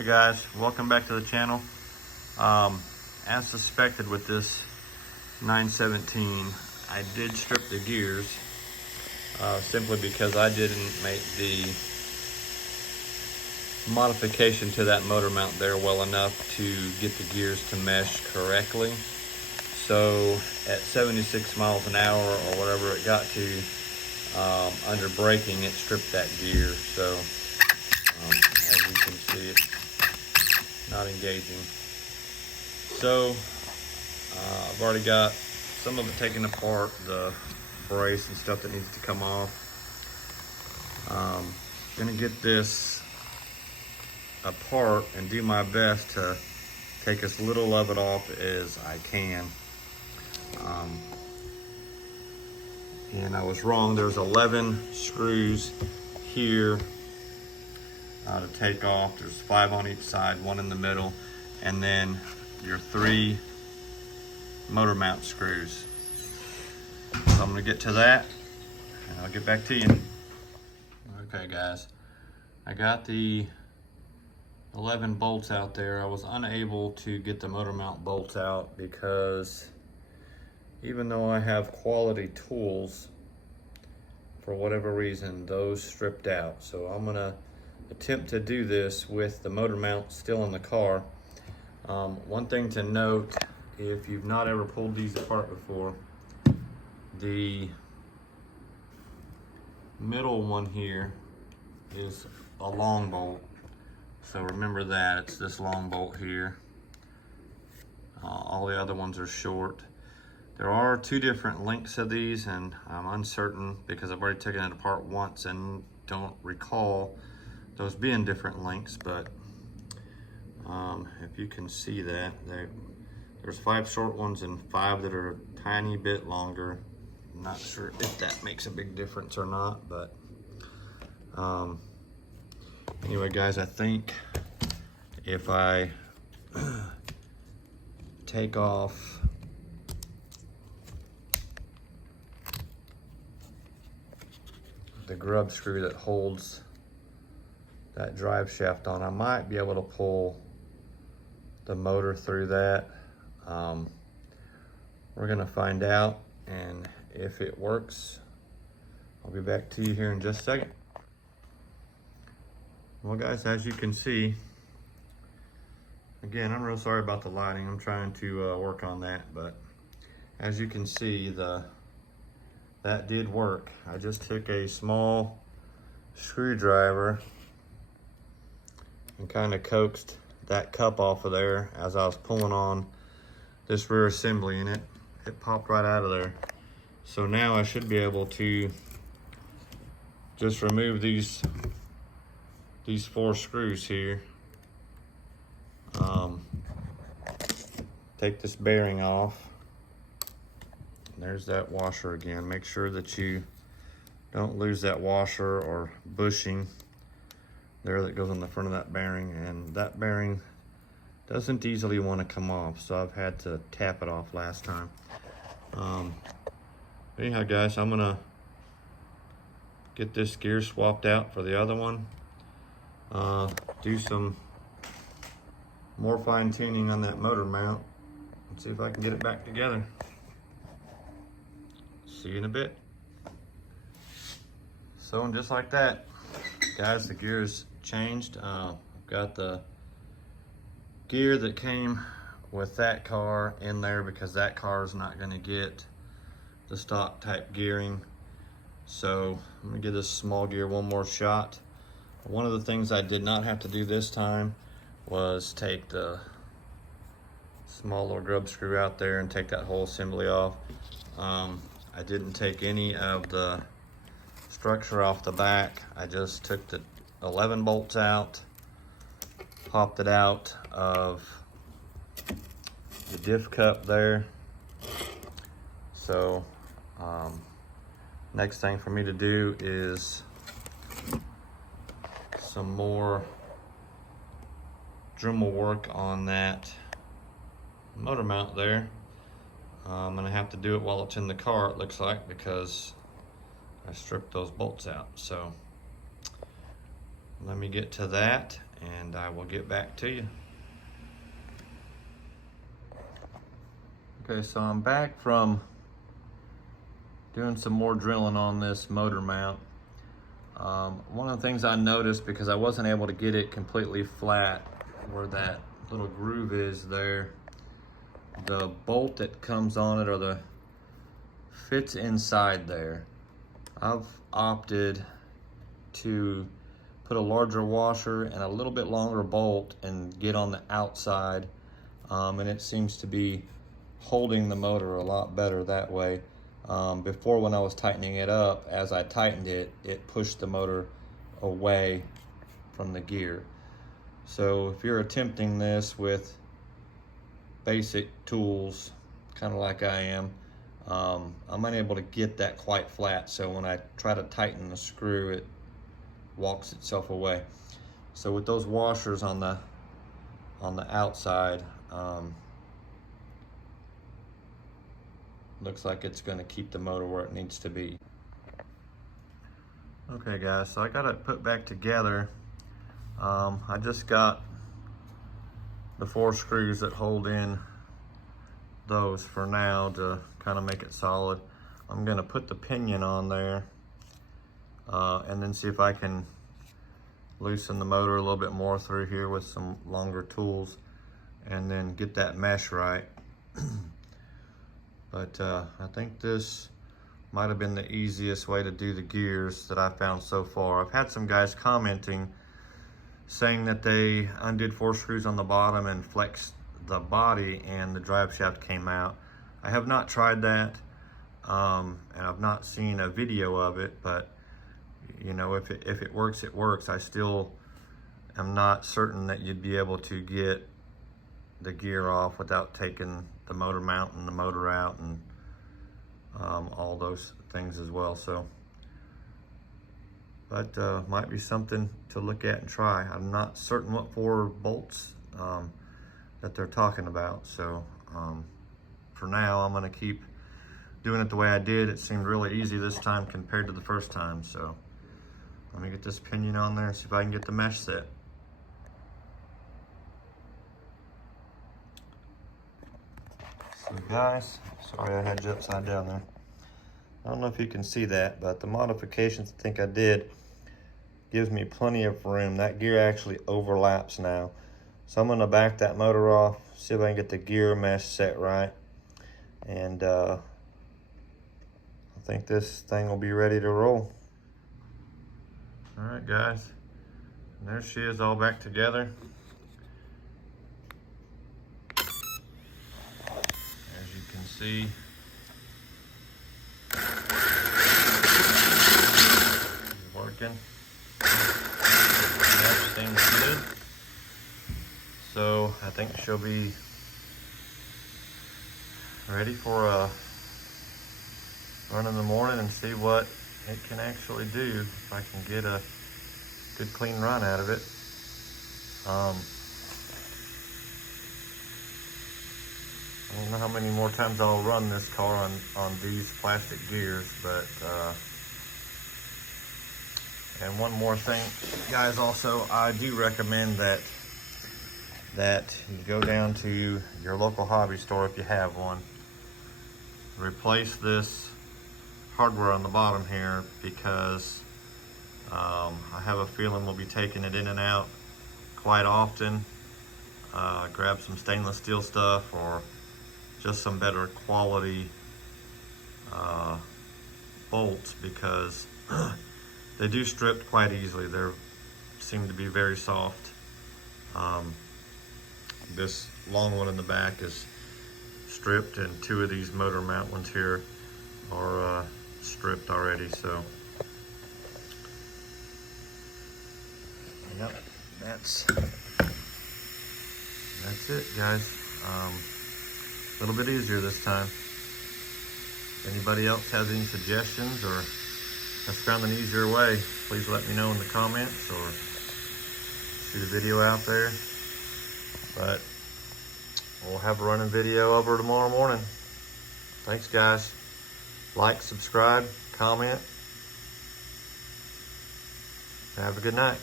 Hey guys, welcome back to the channel. As suspected with this 917, I did strip the gears simply because I didn't make the modification to that motor mount there well enough to get the gears to mesh correctly. So at 76 miles an hour or whatever it got to, under braking, it stripped that gear. So as you can see, it's not engaging. So I've already got some of it taken apart, the brace and stuff that needs to come off. Gonna get this apart and do my best to take as little of it off as I can. And I was wrong, there's 11 screws here to take off. There's 5 on each side, 1 in the middle, and then your 3 motor mount screws. So I'm gonna get to that and I'll get back to you. Okay guys, I got the 11 bolts out there. I was unable to get the motor mount bolts out because even though I have quality tools, for whatever reason, those stripped out. So I'm gonna attempt to do this with the motor mount still in the car. One thing to note, if you've not ever pulled these apart before, the middle one here is a long bolt. So remember that, it's this long bolt here. All the other ones are short. There are 2 different lengths of these, and I'm uncertain because I've already taken it apart once and don't recall those being different lengths, but if you can see that, there's 5 short ones and 5 that are a tiny bit longer. I'm not sure if that makes a big difference or not, but anyway guys, I think if I take off the grub screw that holds that drive shaft on, I might be able to pull the motor through that. We're gonna find out, and if it works, I'll be back to you here in just a second. Well guys, as you can see, again, I'm real sorry about the lighting. I'm trying to work on that, but as you can see, that did work. I just took a small screwdriver and kind of coaxed that cup off of there as I was pulling on this rear assembly, and it popped right out of there. So now I should be able to just remove these 4 screws here. Take this bearing off. There's that washer again. Make sure that you don't lose that washer or bushing there that goes on the front of that bearing, and that bearing doesn't easily want to come off, so I've had to tap it off last time. Anyhow guys, I'm gonna get this gear swapped out for the other one, do some more fine tuning on that motor mount, and see if I can get it back together. See you in a bit. So, and just like that, guys, the gear's changed. I've got the gear that came with that car in there because that car is not going to get the stock type gearing. So I'm gonna give this small gear one more shot. One of the things I did not have to do this time was take the small little grub screw out there and take that whole assembly off. I didn't take any of the structure off the back. I just took the 11 bolts out, popped it out of the diff cup there. So next thing for me to do is some more Dremel work on that motor mount there. I'm gonna have to do it while it's in the car, it looks like, because I stripped those bolts out. So let me get to that and I will get back to you. Okay, so I'm back from doing some more drilling on this motor mount. One of the things I noticed, because I wasn't able to get it completely flat where that little groove is there, the bolt that comes on it, or the fits inside there. I've opted to put a larger washer and a little bit longer bolt and get on the outside, and it seems to be holding the motor a lot better that way. Before, when I was tightening it up, as I tightened it, it pushed the motor away from the gear. So if you're attempting this with basic tools, kind of like I am, I'm unable to get that quite flat. So when I try to tighten the screw, it walks itself away. So with those washers on the outside, looks like it's going to keep the motor where it needs to be. Okay guys, so I got it put back together. I just got the 4 screws that hold in those for now to kind of make it solid. I'm going to put the pinion on there and then see if I can loosen the motor a little bit more through here with some longer tools, and then get that mesh right. But I think this might have been the easiest way to do the gears that I found so far. I've had some guys commenting saying that they undid 4 screws on the bottom and flexed the body and the drive shaft came out. I have not tried that, and I've not seen a video of it, but you know, if it works, it works. I still am not certain that you'd be able to get the gear off without taking the motor mount and the motor out, and all those things as well. So, but might be something to look at and try. I'm not certain what 4 bolts that they're talking about. So for now, I'm gonna keep doing it the way I did. It seemed really easy this time compared to the first time. So let me get this pinion on there and see if I can get the mesh set. So guys, sorry I had you upside down there. I don't know if you can see that, but the modifications I think I did gives me plenty of room. That gear actually overlaps now. So I'm gonna back that motor off, see if I can get the gear mesh set right. And I think this thing will be ready to roll. All right guys, and there she is all back together. As you can see, it's working. Everything's good. So I think she'll be ready for a run in the morning and see what it can actually do, if I can get a good clean run out of it. I don't know how many more times I'll run this car on these plastic gears, but and one more thing, guys, also I do recommend that you go down to your local hobby store, if you have one, replace this hardware on the bottom here, because I have a feeling we'll be taking it in and out quite often. Grab some stainless steel stuff or just some better quality bolts, because they do strip quite easily. They seem to be very soft. This long one in the back is stripped, and 2 of these motor mount ones here are stripped already. So yep, that's it guys. A little bit easier this time. If anybody else has any suggestions or has found an easier way, please let me know in the comments or shoot a video out there. But we'll have a running video over tomorrow morning. Thanks guys. Like, subscribe, comment. Have a good night.